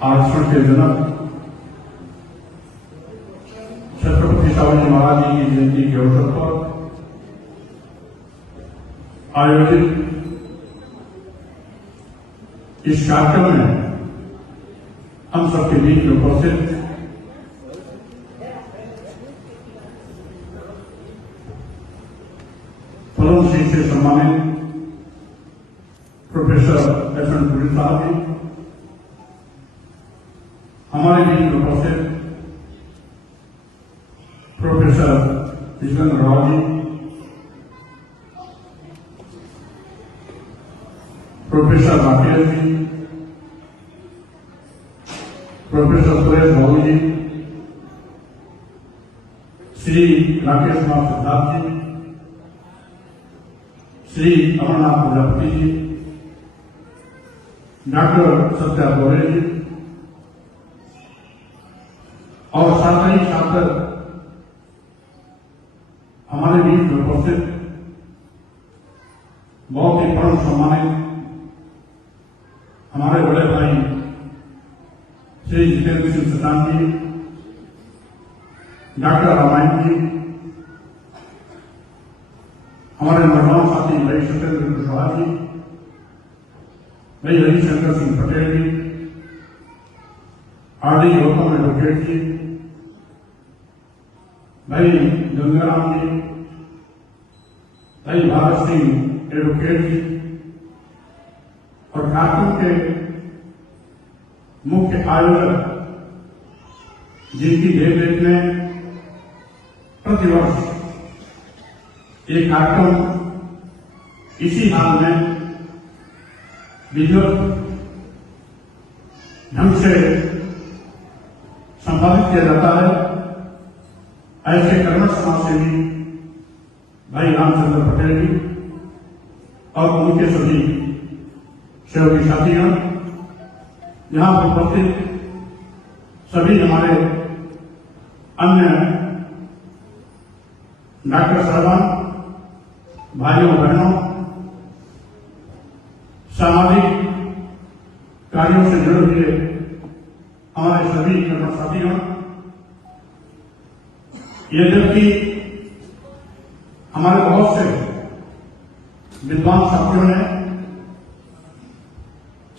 आरक्षण के जनक छत्रपति शिवाजी महाराज जी की जयंती के अवसर पर आयोजित इस कार्यक्रम में हम सबके बीच में उपस्थित पद्मश्री से सम्मानित प्रोफेसर एस.एन. पुरी साहब जी, हमारे बीच में उपस्थित professor Vijayendra Rao ji, professor Rakesh ji, professor Suresh Babu जी, श्री राकेश कुमार सिद्धार्थ जी, श्री अमरनाथ प्रजापति जी, डॉक्टर सत्या बोरे जी और साथ ही छात्र हमारे बीच में उपस्थित बहुत ही परम सम्मानित हमारे बड़े भाई श्री जितेंद्र सिंह सतान जी, डॉक्टर रामायण जी, हमारे नौजवान साथी भाई सत्येंद्र कुशवाहा जी, भाई हरिशंकर सिंह पटेल जी, आरडी गौतम एडवोकेट जी, भाई गंगाराम जी, भाई भारत सिंह एडवोकेट जी और कार्यक्रम के मुख्य आयोजक जिनकी देखरेख में प्रतिवर्ष ये कार्यक्रम इसी हाल में विधिवत ढंग से संपादित किया जाता है। ऐसे कर्मठ समाज सेवी भाई रामचंद्र पटेल जी और उनके सभी सहयोगी साथीगण, यहां पर उपस्थित सभी हमारे अन्य डॉक्टर साहबान, भाइयों बहनों, सामाजिक कार्यों से जुड़े हुए हमारे सभी कर्मठ साथीगण, यद्यपि हमारे बहुत से विद्वान साथियों ने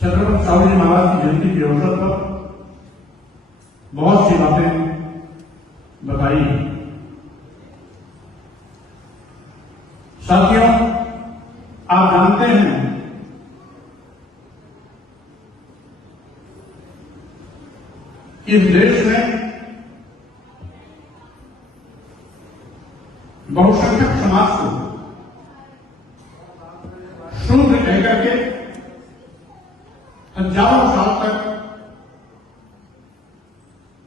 छत्रपति शिवाजी महाराज की जयंती के अवसर पर बहुत सी बातें बताई। साथियों, आप जानते हैं इस देश में बहुसंख्यक समाज को शूद्र कहकर के हजारों साल तक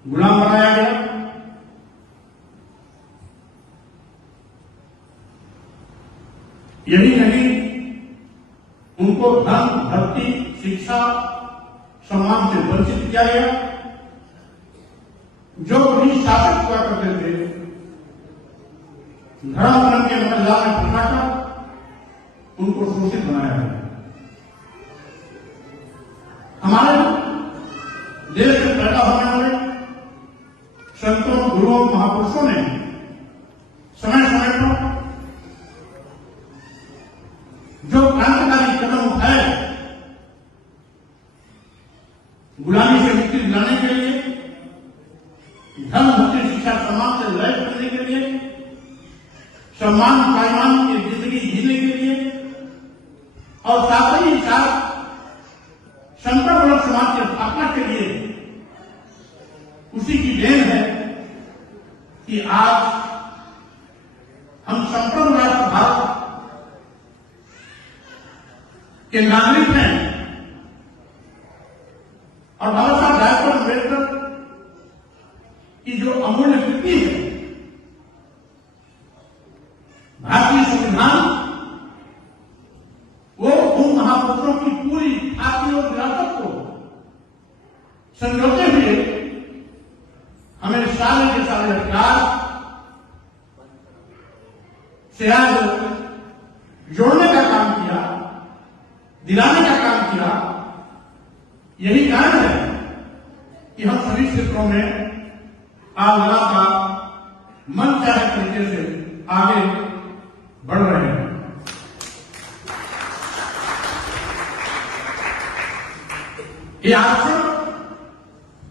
गुलाम बनाया गया। यही नहीं, उनको धन, धरती, शिक्षा, सम्मान से वंचित किया गया। जो भी शासक हुआ करते थे, धर्म कर्म के जाल में फंसाकर उनको शोषित बनाया गया। हमारे देश में पैदा होने वाले संतों, गुरुओं, महापुरुषों ने समय समय पर जो क्रांतिकारी कदम उठाए गुलामी से मुक्ति दिलाने के लिए, धर्म, भक्ति, शिक्षा, सम्मान से लय करने के लिए, सम्मान पायमान की जिंदगी जीने के लिए और साथ ही साथ संप्रभु समाज की स्थापना के लिए, उसी की देन है कि आज हम संप्रभु राष्ट्र भारत के नागरिक हैं और बाबा साहब डॉक्टर अम्बेडकर की जो अमूल्य कृति है, भारतीय संविधान, वो उन महापुरुषों की पूरी खाकी और विरासत को संजोते हुए हमें सारे के सारे अधिकार से आज जोड़ने का काम किया, दिलाने का काम किया। यही कारण है कि हम सभी क्षेत्रों में आज लगातार मन चाहे तरीके से आगे बढ़ रहे हैं। ये आरक्षण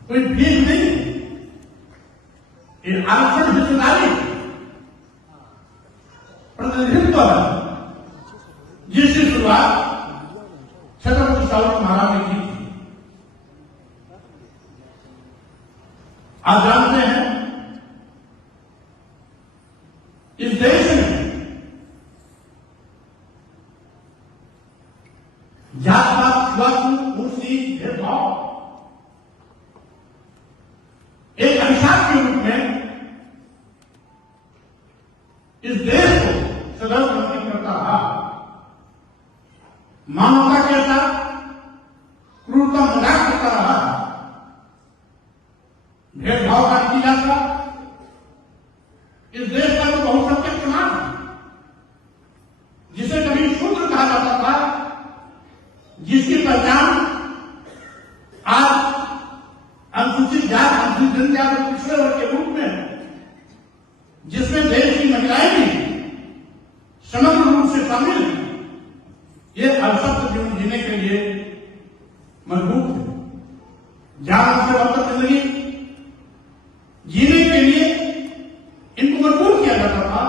कोई भीख नहीं, ये आरक्षण हिस्सेदारी प्रतिनिधित्व है, जिसकी शुरुआत छत्रपति शिवाजी महाराज ने की थी। आप जानते हैं इस देश में जात पात छुआछूत कुर्सी भेदभाव एक अभिशाप के रूप में इस देश को सदैव समर्पित करता रहा। मानवता के साथ क्रूरता मजाक करता रहा, भेदभाव का नतीजा था इस देश का जो बहुसंख्यक समाज जिसे कभी शूद्र कहा जाता था, जिसकी पहचान आज अनुसूचित जात अनुसूचित जनजाति पिछड़े वर्ग के रूप में है, जिसमें देश की महिलाएं भी समग्र रूप से शामिल हैं, ये अवसर जीवन जीने के लिए मजबूर थे। जान से बढ़कर जिंदगी जीने के लिए इनको मजबूर किया जाता था।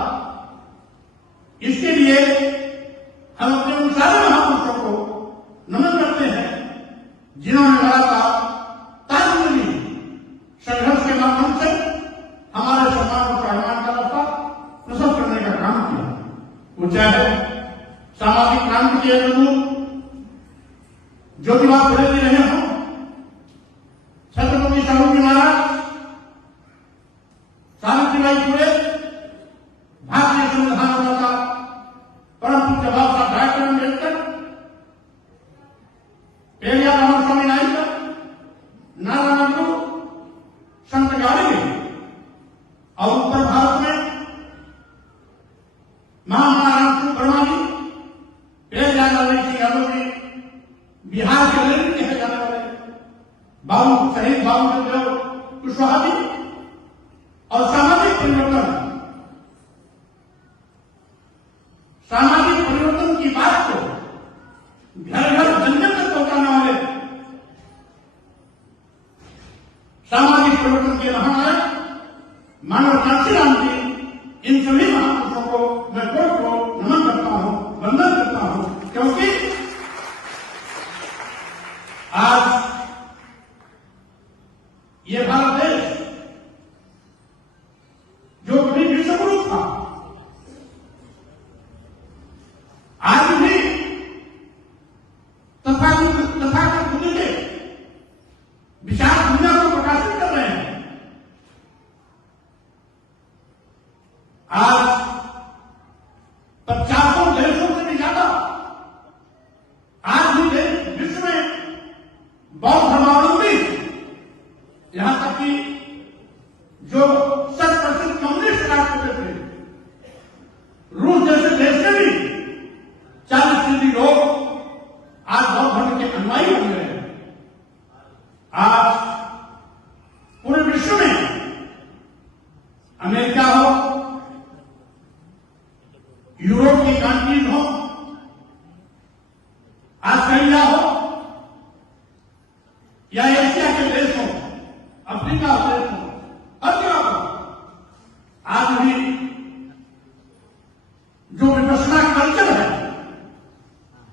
इसके लिए हम अपने उन सारे महापुरुषों को नमन करते हैं जिन्होंने लगातार तालमेली संघर्ष के माध्यम से हमारे समाज को सम्मान का रास्ता प्रशस्त करने का काम किया। वो चाहे सामाजिक क्रांति के अनुरूप ज्योतिबा फुले जी रहे हों, छत्रपति शिवाजी महाराज, सावित्रीबाई फुले, भारतीय संविधान निर्माता परम पूज्य बाबा साहब डॉक्टर अम्बेडकर, पेरियार रामास्वामी नायकर, नारायण संत गाड़गे और उत्तर भारत में महामना वर्मा जी, यादव जी, बिहार के लेन कहे जाने वाले बाबू शहीद बाबू देव कुशवाहा जी, और सामाजिक परिवर्तन की बात को घर घर जन जन तक पहुंचाने वाले सामाजिक परिवर्तन के महानायक मानव कांशीराम जी, इन सभी महापुरुषों को मैं कोट को नमन करता हूं, वंदन करता हूं, क्योंकि आज ये भारत देश जो कभी विश्वगुरु था, आज भी तथाकथित बुद्ध के विशाल दुनिया को प्रकाशित कर रहे हैं। आज 50 देशों से भी ज्यादा आज भी विश्व में बौद्ध धर्मावलंबी, यहां तक कि जो 100% कम्युनिस्ट राष्ट्र थे, रूस जैसे देश में भी 40% लोग आज बौद्ध धर्म के अनुयायी बन गए हैं। आज पूरे विश्व में अमेरिका हो, यूरोप की कंट्रीज हो, ऑस्ट्रेलिया हो या एशिया के देश हो, अफ्रीका देश हो, हर जगह हो, आज भी जो विपश्यना कल्चर है,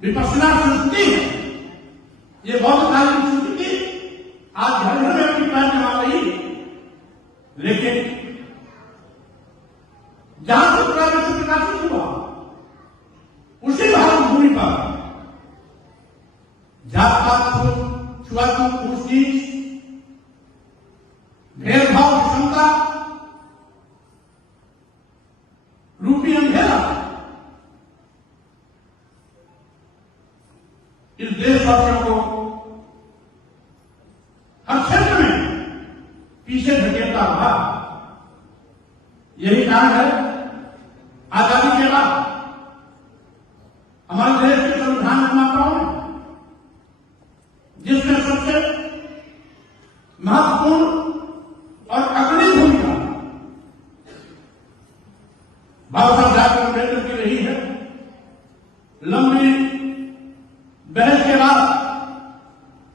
विपश्यना संस्कृति है, ये बौद्धकालीन संस्कृति आज घर घर में अपनी पैर जमा रही है। लेकिन जहां से पूरा विश्व प्रकाशित हुआ, उसी भारत भूमि पर जात पात छुआछूत कुर्सी भेदभाव विषमता रूपी अंधेरा इस देशवासियों को हर क्षेत्र में पीछे धकेलता रहा। यही कारण है आजादी के बाद हमारे देश के संविधान निर्माताओं ने, जिसमें सबसे महत्वपूर्ण और अग्रणी भूमिका बाबा साहब डॉक्टर अम्बेडकर की रही है। लंबी बहस के बाद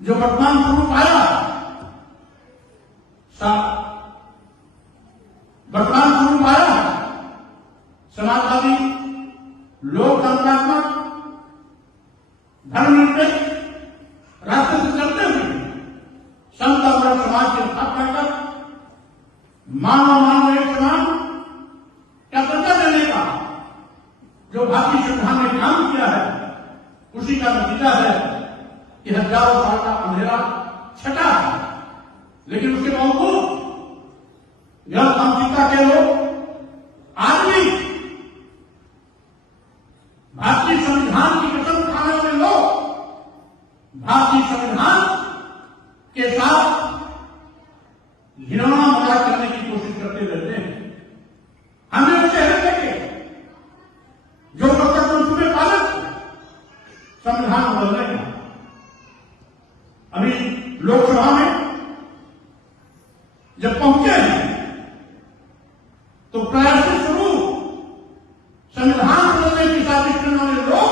जो वर्तमान स्वरूप आया, वर्तमान स्वरूप आया समाजवादी, लोकतंत्रात्मक, धर्मनिरपेक्ष रास्ते से चलते हुए समता और समाज की स्थापना कर मानव एक समान का दर्जा देने का जो भारतीय संविधान ने काम किया है, उसी का नतीजा है कि हजारों साल का अंधेरा छटा है। लेकिन उसके बावजूद यह तांत्रिकता के लोग आज भी भारतीय संविधान की कसम खाने वाले लोग भारतीय संविधान के साथ घिनौना मजाक करने की कोशिश करते रहते हैं। हमें वो चेहरे देखे जो डॉक्टर मंसूबे पालन संविधान बदलने का। अभी लोकसभा में जब पहुंचे हैं तो प्रयास शुरू संविधान बदलने की साजिश करने वाले लोग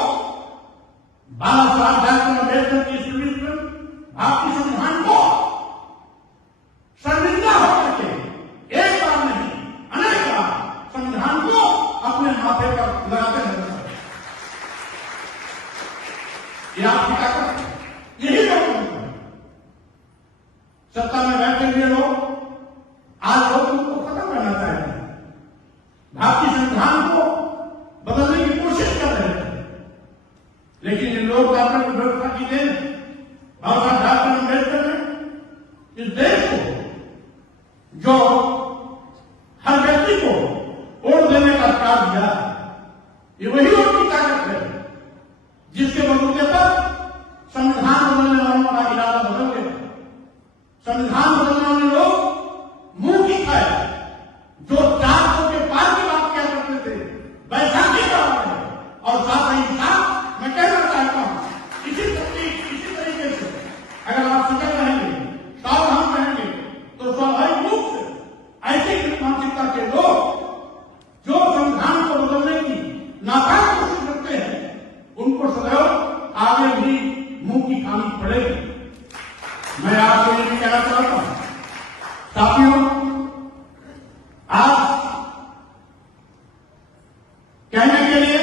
बाबा साहब डॉक्टर अम्बेडकर की स्मृति में भारतीय संविधान को शर्मिंदा होकर के एक बार नहीं अनेक बार संविधान को अपने माथे पर लगाते रहते हैं। ये आपकी ताकत है, यही लोग सत्ता में बैठे हुए लोग आज लोग उनको खत्म करना चाहते हैं, भारतीय संविधान को बदलने की कोशिश कर रहे थे। लेकिन इन लोकतांत्रिक व्यवस्था की देन बाबा साहब डॉक्टर अम्बेडकर ने इस देश को जो हर व्यक्ति को वोट देने का अधिकार दिया है, ये वही उनकी ताकत है जिसके बलबूते पर संविधान बदलने वालों का इरादा बदल गया। संविधान बदलने वाले लोग मुंह की खाए जो 400 के पार की बात क्या करते थे, बैसाखी का और साथ ही साथ मैं कहना चाहता हूं इसी तरीके से अगर आप सजग रहेंगे, सावधान रहेंगे तो स्वाभाविक रूप से ऐसी मानसिकता के लोग जो संविधान को बदलने की नाकाम कोशिश करते हैं उनको सदैव आगे भी मुंह की खानी पड़ेगी। मैं आपको ये भी कहना चाहता हूं साथियों, आज कहने के लिए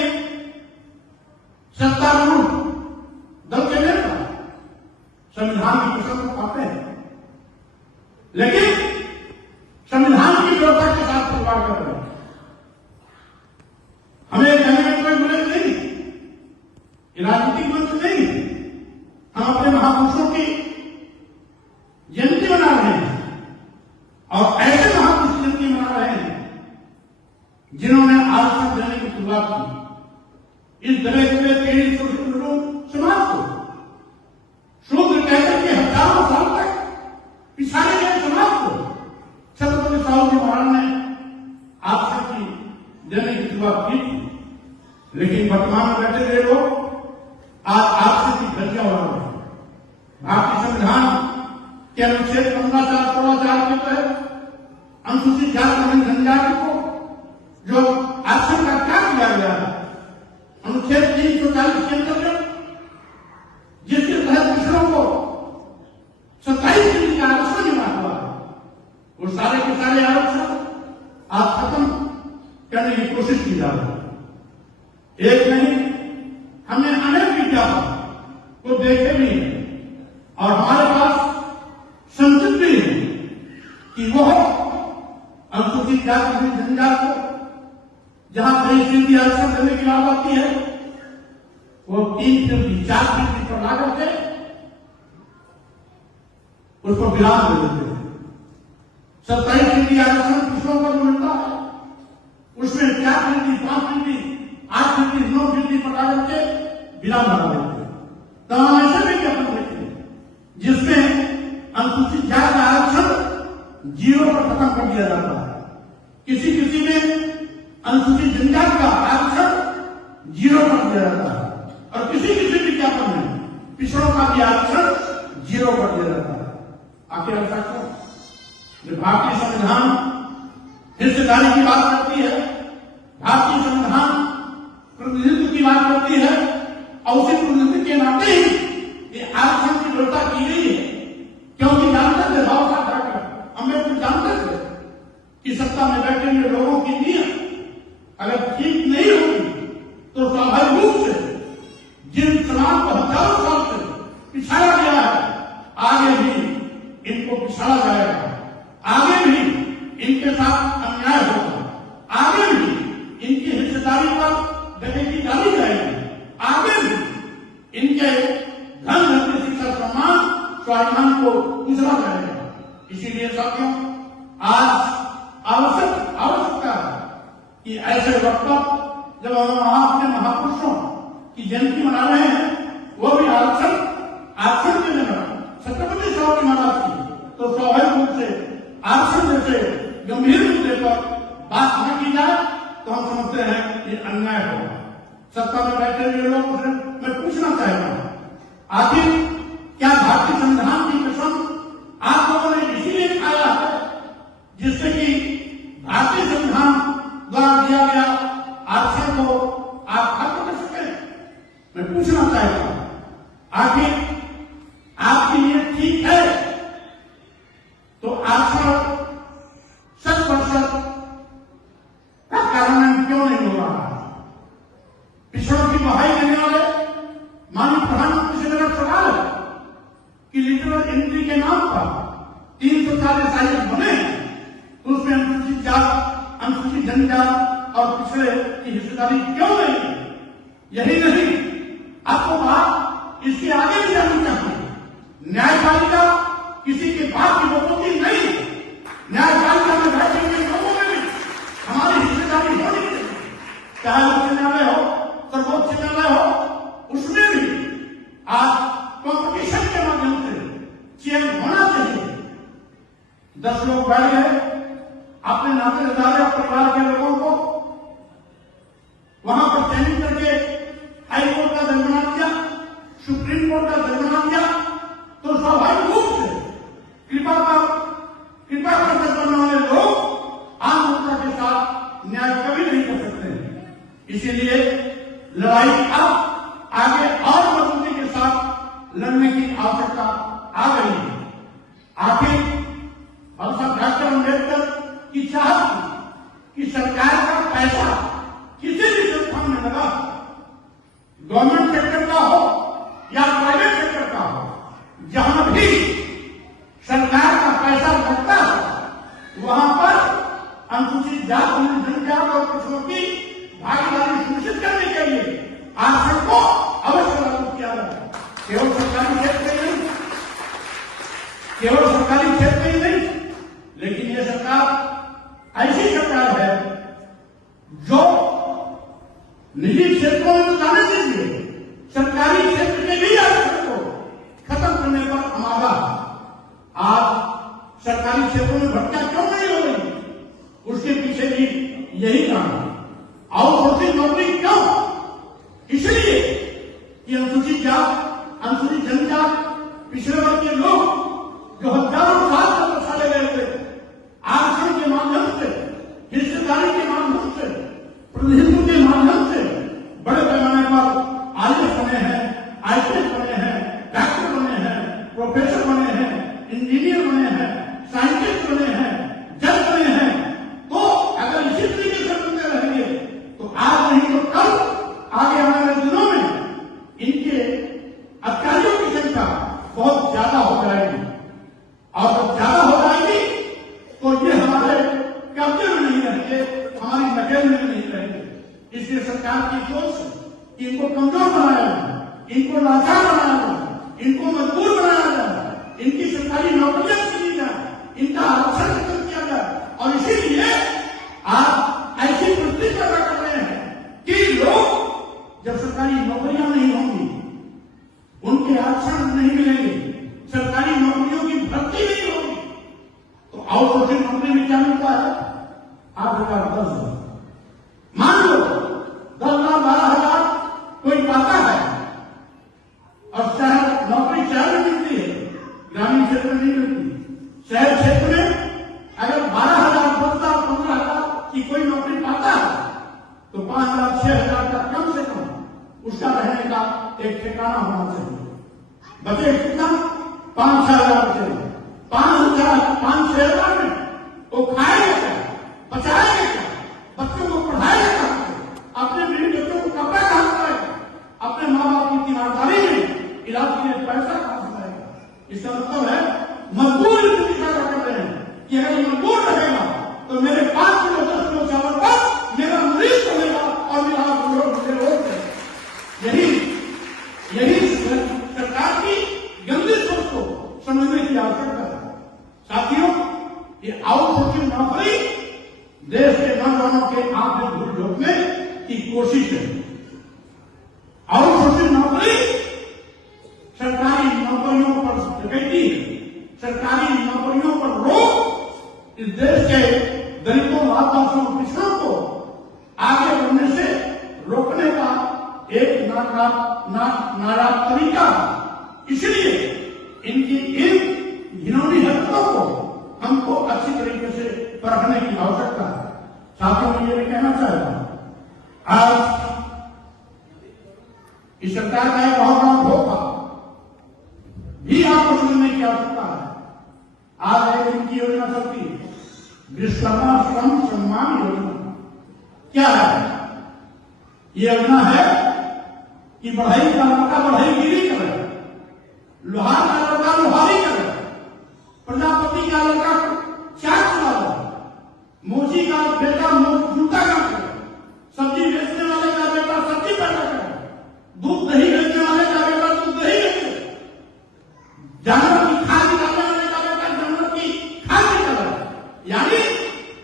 सत्तारूढ़ दल के नेता संविधान की कसम को खाते हैं, लेकिन संविधान की व्यवस्था के साथ खिलवाड़ कर रहे हैं। हमें कहने में कोई बुराई नहीं, राजनीतिक मंच नहीं, हम अपने महापुरुषों की जयंती मना रहे हैं और ऐसे महापुरुष जयंती मना रहे हैं जिन्होंने आरक्षण देने की शुरुआत की। इस दलित पीड़ित समाज को शूद्र कहकर के हजारों साल तक पिछाड़े गए समाज को छत्रपति साहू जी महाराज ने आरक्षण की देने की शुरुआत की थी। लेकिन वर्तमान में बैठे हुए लोग आज आरक्षण की धज्जियां उड़ा रहे हैं। भारतीय संविधान के अनुच्छेद 15(4) के तहत अनुसूचित जाति जनजाति को जो आरक्षण का त्याग किया गया है, अनुच्छेद 340 के अंतर्गत जिसके तहत पिछड़ों को 27% का आरक्षण मिला हुआ है, वो सारे के सारे आरक्षण आज खत्म करने की कोशिश की जा रही है। एक नहीं, हमने अनेक विज्ञापन को देखे भी हैं और हमारे पास संचित भी है कि वह अनुसूचित जाति जनजाति को जहां 23% आरक्षण देने की बात आती है, वो 3% 4% पर ला करके उसको विराम दे देते हैं। 27% आरक्षण पिछड़ों को मिलता है, उसमें 4%, 5%, 8%, 9% पर ला करके विराम लगा देते हैं। तो हम ऐसे भी क्या देखते हैं जिसमें अनुसूचित जाति का आरक्षण 0 पर खत्म कर दिया जाता है, किसी में अनुसूचित जनजाति का आरक्षण 0 कर दिया जाता है और किसी विज्ञापन में पिछड़ों का भी आरक्षण 0 कर दिया जाता है। आखिर ऐसा क्यों? जो भारतीय संविधान हिस्सेदारी की बात करती है, भारतीय संविधान प्रतिनिधित्व की बात करती है, और उसी प्रतिनिधित्व के नाते ही ये आरक्षण की व्यवस्था की गई है। क्योंकि जानते थे बाबा साहब डॉक्टर अम्बेडकर जानते थे कि सत्ता में बैठे हुए लोगों की नीयत अगर ठीक नहीं होगी तो स्वाभाविक रूप से जिन समाज को हजारों साल से पिछाड़ा गया है, आगे भी इनको पिछाड़ा जाएगा, आगे भी इनके साथ अन्याय होगा, आगे भी इनकी हिस्सेदारी पर डकैती डाली जाएगी, आगे भी इनके धन धन शिक्षा सम्मान स्वाभिमान को कुचला जाएगा। इसीलिए साथियों, आज आवश्यकता है कि ऐसे वक्त पर जब हम अपने महापुरुषों की जयंती मना रहे हैं, वो भी आरक्षण के लिए छत्रपति साहब की महाराज की, तो स्वाभाविक रूप से आरक्षण जैसे गंभीर मुद्दे पर बात न की जाए तो हम समझते हैं ये अन्याय होगा। सत्ता में बैठे हुए लोगों से मैं पूछना चाहता हूं, आखिर क्या भारतीय संविधान की कसम आप लोगों ने इसीलिए खाया है जिससे कि भारतीय संविधान द्वारा दिया गया आरक्षण को आप खत्म कर सके? मैं पूछना चाहता हूं, आखिर आपके लिए ठीक है तो आरक्षण 100% का कार्यान्वयन क्यों नहीं हो रहा है? पिछड़ों की बहाई देने वाले माननीय प्रधानमंत्री से मेरा सवाल है कि लिटरल एंट्री के नाम पर 340 आयोग बने तो उसमें अनुसूचित जात, अनुसूचित जनजात और पिछड़े की हिस्सेदारी क्यों नहीं? यही नहीं, आपको बात इसके आगे भी जाननी चाहिए। न्यायपालिका किसी के बात की बकौती नहीं, न्यायपालिका में बैठे हुए लोगों में भी हमारी हिस्सेदारी होनी चाहिए, चाहे उच्च न्यायालय हो, सर्वोच्च न्यायालय हो, उसमें भी आज कॉम्पिटिशन के माध्यम से चयन होना चाहिए। 10 लोग बैठ गए, अपने नातेदार और परिवार के लोगों को वहां पर चयनित करके हाई कोर्ट का दर्ज बना दिया, सुप्रीम कोर्ट का दर्ज बना दिया, तो स्वाभाविक रूप से कृपा कर दर्ज करने वाले लोग आम जनता के साथ न्याय कभी नहीं कर सकते हैं। इसीलिए लड़ाई अब आगे और मजबूती के साथ लड़ने की आवश्यकता आ गई है। आखिर डॉक्टर अम्बेडकर की चाहत थी कि सरकार का पैसा किसी भी संस्थान में लगा, गवर्नमेंट सेक्टर का हो या प्राइवेट सेक्टर का हो, जहां भी सरकार का पैसा लगता है वहां पर अनुसूचित जात, जनजात और पिछड़ों की भागीदारी सुनिश्चित करने के लिए आरक्षण को अवश्य लागू किया जाए। केवल सरकारी क्षेत्र में नहीं, केवल सरकारी क्षेत्र में ही नहीं, लेकिन ये सरकार ऐसी सरकार है जो निजी क्षेत्रों में तो जाने दीजिए, सरकारी क्षेत्र के भी आरक्षण को खत्म करने पर हमारा आज सरकारी क्षेत्रों में भर्तियां क्यों नहीं हो रही? उसके पीछे भी यही कारण है। आउटसोर्सिंग नौकरी क्यों? इसलिए कि अनुसूचित जात, अनुसूचित जनजात, पिछड़े वर्ग के लोग जो हजारों साल तक बसाले गए थे, आरक्षण के माध्यम से, हिस्सेदारी के माध्यम से, प्रतिनिधित्व के माध्यम से बड़े पैमाने पर आईएएस बने हैं, आईपीएस बने हैं, डॉक्टर बने हैं, प्रोफेसर बने हैं, इंजीनियर बने हैं, साइंटिस्ट बने हैं, जज बने हैं। तो अगर इसी तरीके से बनते रहेंगे तो आज नहीं तो कल आगे आने वाले दिनों में इनके अधिकारियों की संख्या बहुत ज्यादा हो जाएगी, और जब ज्यादा हो जाएगी तो ये हमारे कब्जे में नहीं रहेंगे, हमारी नकेल में नहीं रहेंगे। इसलिए सरकार की सोच कि इनको कमजोर बनाया जाए, इनको लाचार बनाया जाए, इनको मजबूर बनाया जाए, इनकी सरकारी नौकरियां छीनी जाए, इनका आरक्षण खत्म किया जाए। और इसीलिए आप ऐसी परिस्थिति पैदा कर रहे हैं कि लोग जब सरकारी नौकरियां नहीं होंगी, उनके आरक्षण नहीं मिलेंगे, सरकारी नौकरियों की भर्ती नहीं होगी, तो आउटसोर्सिंग नौकरी में क्या मिलता है? 8,000-10,000। मान लो 10,000-12,000 कोई पाता है और शहर नौकरी शहर में मिलती है, ग्रामीण क्षेत्र में नहीं मिलती। शहर क्षेत्र में अगर 12,000, 10,000, 15,000 की कोई नौकरी पाता है तो 5,000, 6,000 तक कम से कम उसका रहने का एक ठिकाना होना चाहिए। बचे कितना? 5-6,000 बचे। 5,000-6,000 में वो खाएगा क्या, बचाएगा क्या, बच्चों को पढ़ाएगा क्या, अपने बीवी बच्चों को कपड़ा कहां पाएगा, अपने माँ बाप की तीमारदारी में इलाज के लिए पैसा कहां पाएगा। इसका मतलब है मजदूर कर रहे हैं कि अगर मजदूर रहेगा तो मेरे 5 किलो 10 किलो चावल पर मेरा मरीज बनेगा और मेरा यही सरकार की गंदी सोच को समझने की आवश्यकता है। साथियों, ये आउटसोर्सिंग नौकरी देश के नौजवानों के आंख में धूल झोंकने की कोशिश है। आउटसोर्सिंग नौकरी सरकारी नौकरियों पर डकैती है, सरकारी नौकरियों पर रोक इस देश के दलितों, आदिवासियों, पिछड़ों को आगे बढ़ने से रोकने का एक नायाब तरीका। इसलिए इनकी इन घिनौनी हरकतों को हमको अच्छी तरीके से परखने की आवश्यकता है। साथियों, मैं ये भी कहना चाहता हूं, आज इस सरकार का एक बहुत बड़ा धोखा भी आपको समझने की आवश्यकता है। आज एक इनकी योजना चलती है, विश्वकर्मा श्रम सम्मान योजना। क्या है ये योजना? है कि बढ़ई का लड़का बढ़ईगिरी करे, लोहार का लड़का लोहारी करे, प्रजापति का लड़का चाट चला दो, मोची का बेटा जूता का करे, सब्जी बेचने वाले का बेटा सब्जी पैदा करे, दूध दही बेचने वाले का बेटा दूध दही बेचे, जानवर की खाद निकालने वाले का बेटा जानवर की खाद निकाले, यानी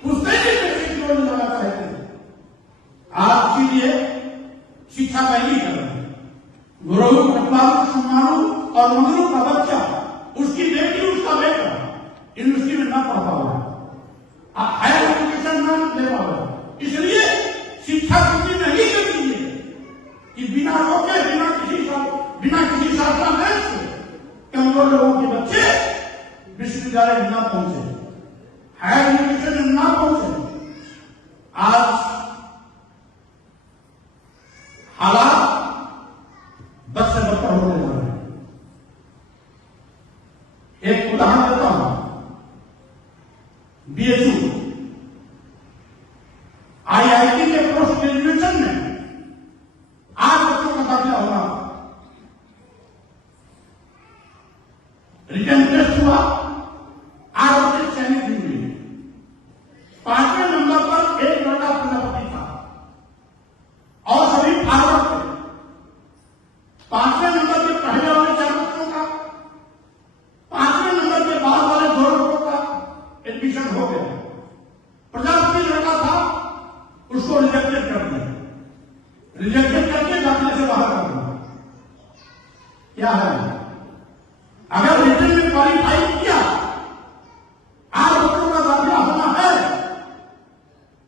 पुश्तैनी पैसे की ओर जाना चाहते हैं। आज इसीलिए शिक्षा पहली कर रहे हैं। गुरु कटवालू सम्मानू और मंगरू का बच्चा, उसकी बेटी, उसका बेटा यूनिवर्सिटी में ना पढ़ पाओ, हायर एजुकेशन ना ले पाओ। इसलिए शिक्षा पूरी नहीं कर दीजिए कि बिना रोके, बिना किसी शासनादेश से कमजोर लोगों के बच्चे विश्वविद्यालय न पहुंचे, हायर एजुकेशन में न पहुंचे। आज हालात बद से बदतर होने जा रहे हैं। एक उदाहरण देता हूं, बीएचयू आईआईटी के पोस्ट ग्रेजुएशन में 8 बच्चों का दाखिला हुआ, रिटर्न टेस्ट हुआ, 8 बच्चे चयनित हुए। 5वें नंबर पर एक लड़का प्रजापति था और सभी फारवर्ड थे। 5वें नंबर के पहले वाले 4 बच्चों का, 5वें नंबर के बाद वाले 2 लोगों का एडमिशन हो गया। प्रजापति लड़का था, उसको रिजेक्टेड कर दिया, रिजेक्टेड करके दाखिले से बाहर कर दिया। क्या है? अगर रिटर्न में क्वालिफाई किया, 8 बच्चों का दाखिला होना है,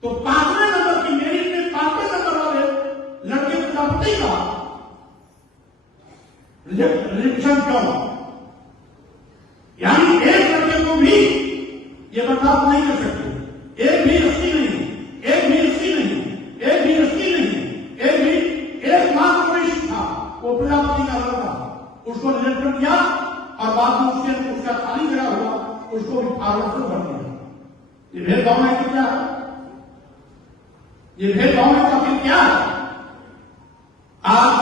तो 5वें नंबर की मेरिट में 5वें नंबर वाले लड़के प्रजापति का रिजेक्शन क्यों? यानी एक लड़के को भी ये बर्दाश्त नहीं कर सकते। एक भी एसटी नहीं, एक भी एसटी नहीं, एक भी एसटी नहीं, एक भी एक मात्र वरिष्ठ था, वो प्रजापति का लड़का, उसको रिजेक्ट कर दिया और बाद में उसका खाली जगह हुआ, उसको भी फॉरवर्ड से भर दिया। ये भेदभाव है कि क्या है? ये भेदभाव है तो फिर क्या है? आज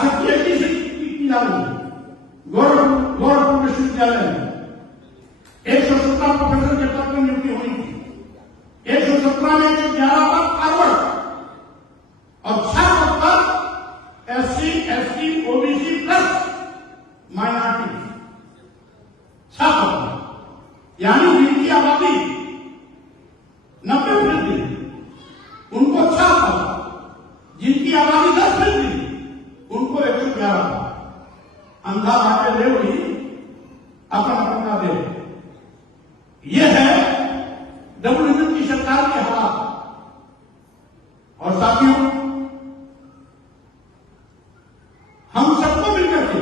सकती की जा रही है गौरव विश्वविद्यालय में 117 प्रोफेसर के पद पर नियुक्ति होनी थी। 117 में 111 पर फॉरवर्ड और 6 पद पर SC, ST, OBC plus minority, 6 पद, यानी जिनकी आबादी 90%, उनको 6 पद, जिनकी आबादी 10%, उनको 111। अंधा भाटे ले वही अपना अपना दे। यह है डब्ल्यूएच की सरकार के हालात। और साथियों, हम सबको मिलकर के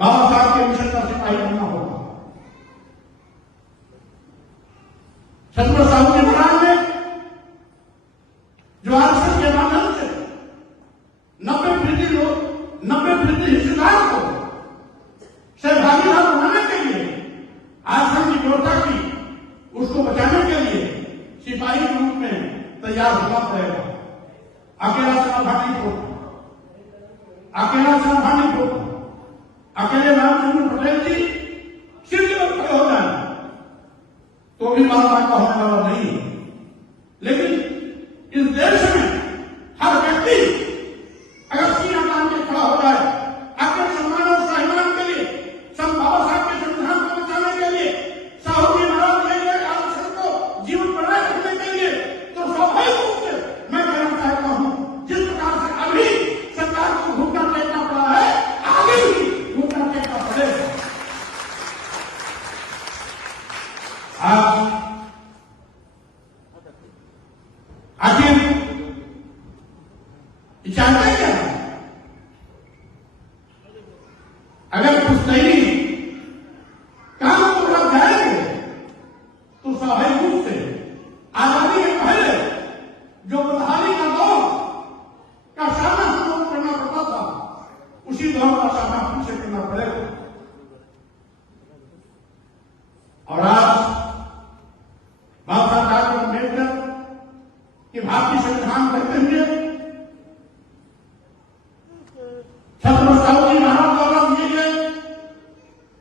बाबा साहब के मिशन का सिपाही बनना होगा। छत्र साहू के बराबर में जो आरक्षण के माध्यम से 90% लोग 90% हिस्सेदार को सहभागीदार बनाने के लिए आरक्षण की व्यवस्था की, उसको बचाने के लिए सिपाही के रूप में तैयार होना पड़ेगा। अकेला समाधान नहीं होगा, अकेला समाधान नहीं होगा। अकेले रामचंद्र पटेल जी सिर्फ खड़े हो जाए तो भी बात का होने वाला नहीं है। लेकिन इस देश में हर व्यक्ति अगर सीना तान के खड़ा हो जाए, अपने सम्मान और स्वाभिमान के लिए, बाबा साहब के संविधान को बचाने के लिए, साहू जी महाराज के लिए आरक्षण को जीवन बनाए रखने के लिए, तो स्वाभाविक रूप से मैं कहना चाहता हूं, जिस प्रकार से अभी सरकार को घुटना टेकना पड़ा है, आगे भी घुटना टेकना पड़ेगा। आप आखिर जानते क्या, अगर पुश्तैनी काम को लग जाएंगे तो स्वाभाविक रूप से आजादी के पहले जो बदहाली का दौर का सामना हम लोग करना पड़ता था, उसी दौर का सामना हमसे करना पड़ेगा। और आज बाबा साहब अम्बेडकर के भारतीय संविधान करते हुए छत्र साहू जी महाराज द्वारा दिए गए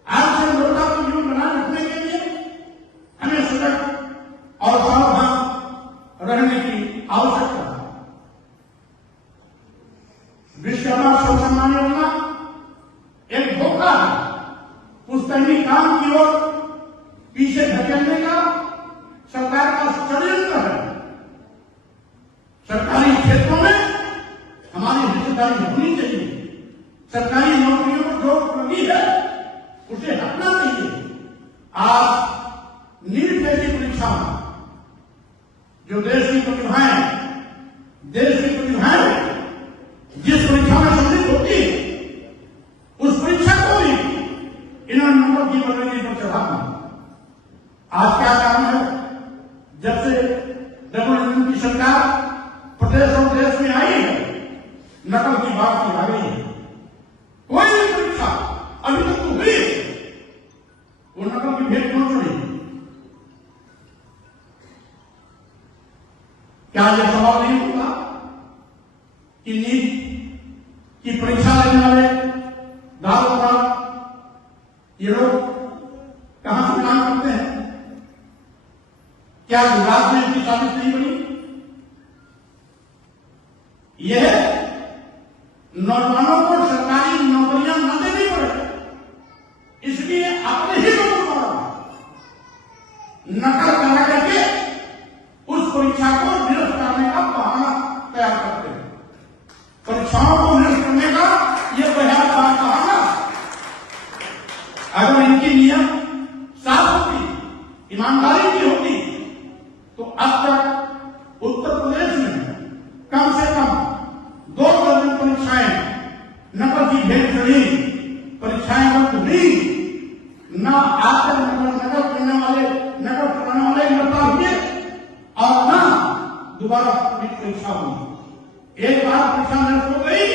आरक्षण व्यवस्था को जीवन बनाए रखने के लिए हमें सतर्क और सावधान रहने की आवश्यकता है। विश्वकर्मा सम्मान योजना एक धोखा है, पुश्तैनी काम की ओर पीछे धकेलने का सरकार का षड्यंत्र है। सरकारी क्षेत्रों में हमारी हिस्सेदारी होनी चाहिए। सरकारी नौकरियों पर जो लगी है उसे हटना चाहिए। आज नीट जैसी परीक्षा जो देश की प्रतिभाएं जिस परीक्षा में सम्मिलित होती है, उस परीक्षा को भी इन्होंने नंबर की बदलने पर चढ़ा दिया। आज क्या कारण है, जब से डब्ल्यूएचओ की सरकार प्रदेश और देश में आई है, नकल की बात की आ गई है। कोई भी परीक्षा अभी तक तो हुई, वो नकल की भेंट क्यों चढ़ी? क्या यह सवाल नहीं होगा कि नीट की परीक्षा लेने वाले दारोगा ये लोग कहां से काम करते हैं? क्या गुजरात में इनकी साजिश नहीं बनी? यह नौजवानों को सरकारी नौकरियां न देनी पड़े, इसलिए अपने ही लोगों द्वारा नकल करा करके उस परीक्षा को निरस्त करने का बहाना तैयार करते हैं। परीक्षाओं को निरस्त करने का यह बहाना, अगर इनकी नियत साफ होती, ईमानदारी की होती, तो अब तक उत्तर प्रदेश में कम से कम 2 दर्जन परीक्षाएं नकल की भेंट चढ़ी, परीक्षाएं रद्द हुई, न आकर नकल करने वाले गिरफ्तार हुए और न दोबारा परीक्षा हुई। एक बार परीक्षा नष्ट हो गई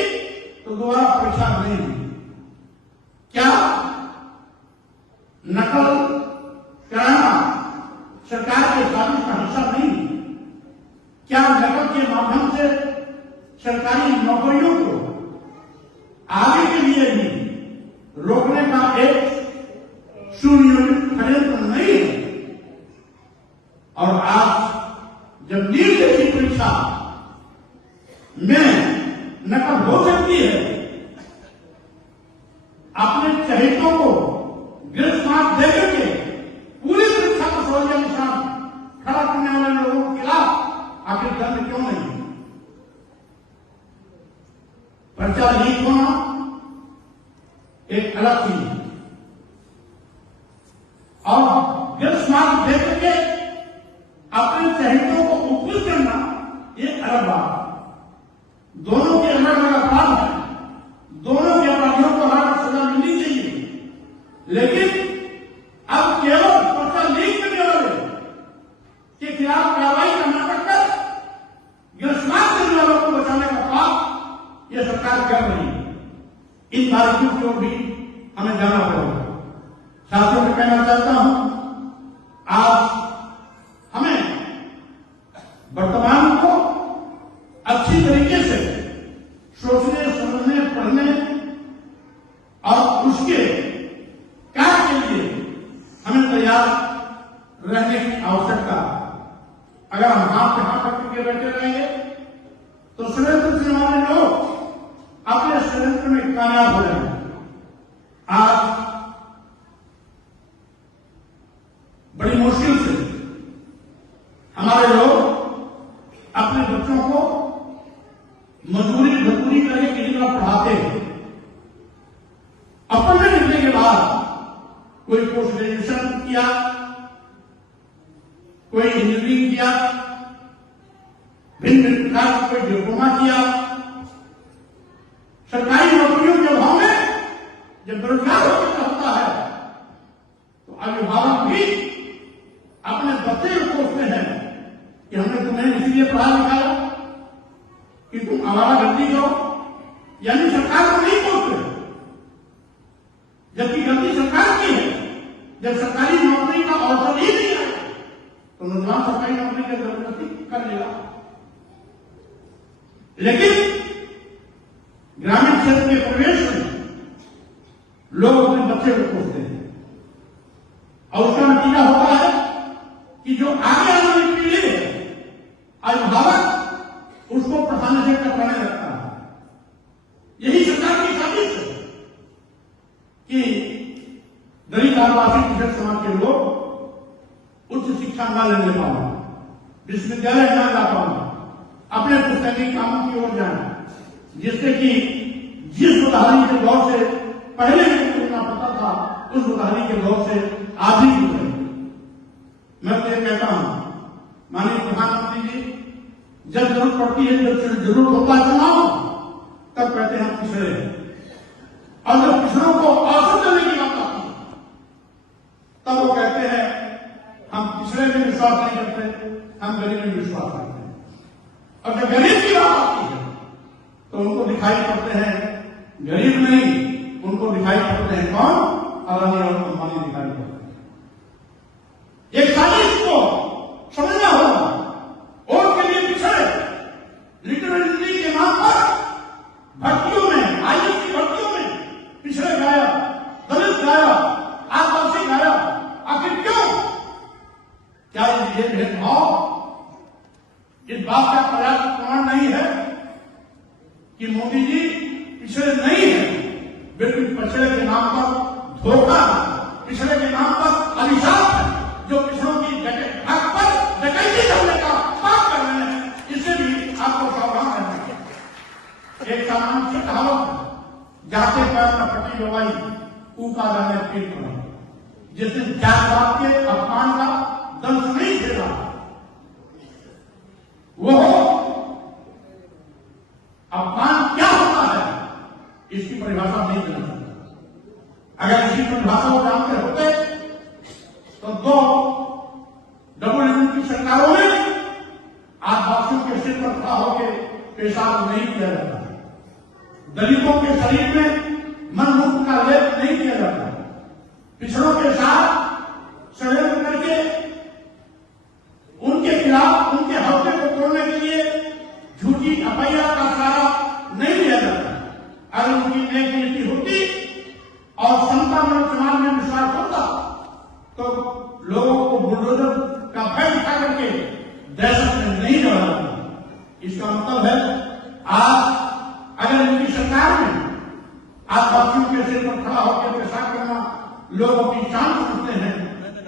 तो दोबारा परीक्षा नहीं हुई। क्या नकल कराना सरकार के साजिश का हिस्सा नहीं? क्या नकल के माध्यम से सरकारी नौकरियों को आगे के लिए ही रोकने का एक सुनियोजित षड्यंत्र नहीं है? और आज जब नीट जैसी परीक्षा में नकल हो सकती है, अपने चहेतों को ग्रेस मार्क देकर के पूरी परीक्षा को सवालिया निशान खड़ा करने वाले लोगों के खिलाफ आखिर दंड क्यों नहीं? पर्चा लीक होना एक अलग चीज है और ग्रेस मार्क देकर के अपने चहेतों को उपयुक्त करना ये अलग बात। दोनों के अलग अलग अपराध है, दोनों के अपराधियों को अलग सजा मिलनी चाहिए। लेकिन अब केवल पर्चा लीक करने वाले हमें जाना पड़ेगा। साथियों में कहना चाहता हूं, आज हमें वर्तमान को अच्छी तरीके से सोचने, समझने, पढ़ने और उसके कार्य के लिए हमें तैयार रहने की आवश्यकता। अगर हम हाथ पे हाथ रख के बैठे रहेंगे तो षड्यंत्र से हमारे लोग अपने षड्यंत्र में कामयाब हो जाएंगे। आज बड़ी मुश्किल से हमारे लोग अपने बच्चों को मजदूरी भजदूरी करके किसी तरह पढ़ाते हैं। पढ़ने लिखने के बाद कोई पोस्ट ग्रेजुएशन किया, कोई इंजीनियरिंग किया, भिन्न भिन्न प्रकार का कोई डिप्लोमा किया। सरकारी नौकरियों के अभाव में जब बेरोजगार होकर होता है तो अभिभावक भी अपने बच्चे को सोचते हैं कि हमने तुम्हें इसलिए पढ़ा लिखाया कि तुम आवारा गलती करो, यानी सरकार को नहीं सोचते, जबकि गलती सरकार की है। जब सरकारी नौकरी का अवसर ही नहीं है तो नौजवान सरकारी नौकरी की जबरदस्ती कर लेगा। लेकिन ग्रामीण क्षेत्र के प्रवेश में लोग अपने बच्चे को खोजते हैं और उसका नतीजा होता है कि जो आगे आने वाली पीढ़ी है, अभिभावक उसको पढ़ाने से कटवाने लगता है। यही सरकार की साजिश है कि दलित आदिवासी पिछड़े समाज के लोग उच्च शिक्षा न लेने पाए, विश्वविद्यालय न जा पाए, अपने पुस्तकीय कामों की ओर जाए, जिससे कि जिस बुधारी के दौर से पहले उतना पता था उस बुधारी के दौर से आधी गुजरे। मैं तो ये कहता हूं, माननीय प्रधानमंत्री जी, जब जरूरत पड़ती है, जब जरूरत होता है चुनाव, तब कहते हैं हम पिछड़े हैं, और जब पिछड़ों को अवसर देने की बात आती है तब वो कहते हैं हम पिछड़े में विश्वास नहीं करते, हम गरीब में विश्वास करते हैं। और जब गरीब की बात आती है तो उनको दिखाई पड़ते हैं गरीब नहीं, उनको दिखाई पड़ते हैं कौन? अदानी और अंबानी दिखाई पड़ते हैं। एक साजिश को समझना होगा। और के लिए पिछड़े लिटरेसी के नाम पर भर्तियों में, आईएएस की भर्तियों में पिछड़े गायब, दलित गायब, आदिवासी गायब। आखिर क्यों? क्या ये भेदभाव इस बात का पर्याप्त प्रमाण नहीं है कि मोदी जी पिछड़े नहीं है, बिल्कुल पिछड़े के नाम पर धोखा, पिछड़े के नाम पर अभिशाप है, जो पिछड़ों की हक पर डकैती करने का पाप कर रहे हैं। इससे भी आपको सावधान रहना चाहिए। एक सामान्य सी कहावत है, जाते पैर में पट्टी दवाई ऊका जाने पीठ पर, जिसने जात के अपमान का दंश नहीं झेला वो अपमान क्या होता है इसकी परिभाषा नहीं जान सकता। अगर इसकी परिभाषा को जानते होते तो दो डबल इंजन की सरकारों में आदिवासियों के सिर पर खड़ा होकर पेशाब नहीं किया जाता, दलितों के शरीर में मनमुक्त का लेप नहीं किया जाता, पिछड़ों के साथ षड्यंत्र करके उनके खिलाफ उनके हौसले को तोड़ने के लिए झूठी अपैया का सहारा नहीं लिया जाता। अगर उनकी नेक नीति होती और समता में समाज में विश्वास होता तो लोगों को बुलडोजर का भय दिखा करके दहशत में नहीं डाला जाता। इसका मतलब है आज अगर इनकी सरकार में आदिवासियों के सिर पर खड़ा होकर पेशाब करना लोग अपनी शान समझते हैं,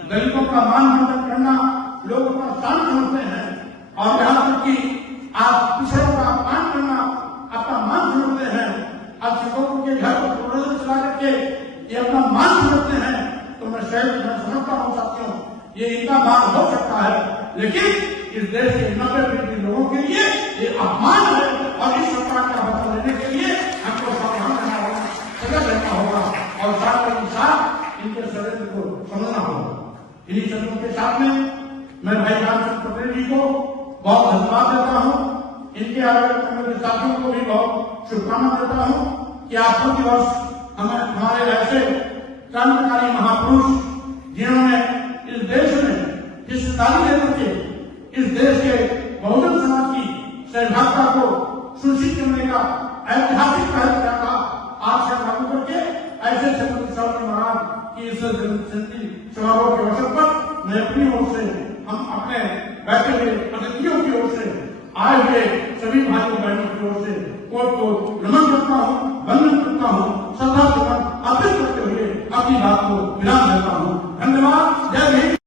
दलितों का मान सम्मान करना लोग अपना शान समझते हैं, और यहां तक कि आप पिछड़ों का अपमान करना अपना मान समझते हैं, आप शिक्षकों के घर पर बुलडोजर चला करके ये अपना मान समझते हैं, तो मैं समझता हूं साथियों, ये इनका मान हो सकता है, लेकिन इस देश के 90% लोगों के लिए ये अपमान है। और इस सरकार का बदला लेने के लिए हमको सावधान रहना होगा, सजग रहना होगा और साथ ही साथ इनके षड्यंत्र को समझना होगा। इन्हीं शब्दों के साथ में मैं भाई रामचंद्र पटेल जी को बहुत धन्यवाद देता हूं, इनके मेरे साथियों को भी बहुत शुभकामना देता हूं कि आपको दिवस हमारे ऐसे क्रांतिकारी महापुरुष जिन्होंने इस देश में हिस्सेदारी लेकर के इस देश के बहुजन समाज की सहभागिता को सुनिश्चित करने का ऐतिहासिक पहल किया था। आज से लागू करके ऐसे छत्रपति शिवाजी महाराज की इस जयंती समारोह के अवसर पर मैं अपनी ओर से हम अपने बैठे हुए अतिथियों की ओर से आए हुए सभी भाइयों बहनों की ओर से कोर्ट को नमन करता हूँ, वंदन करता हूँ, श्रद्धा सुमन अर्पित करते हुए अपनी बात को विराम देता हूँ। धन्यवाद। जय हिंद।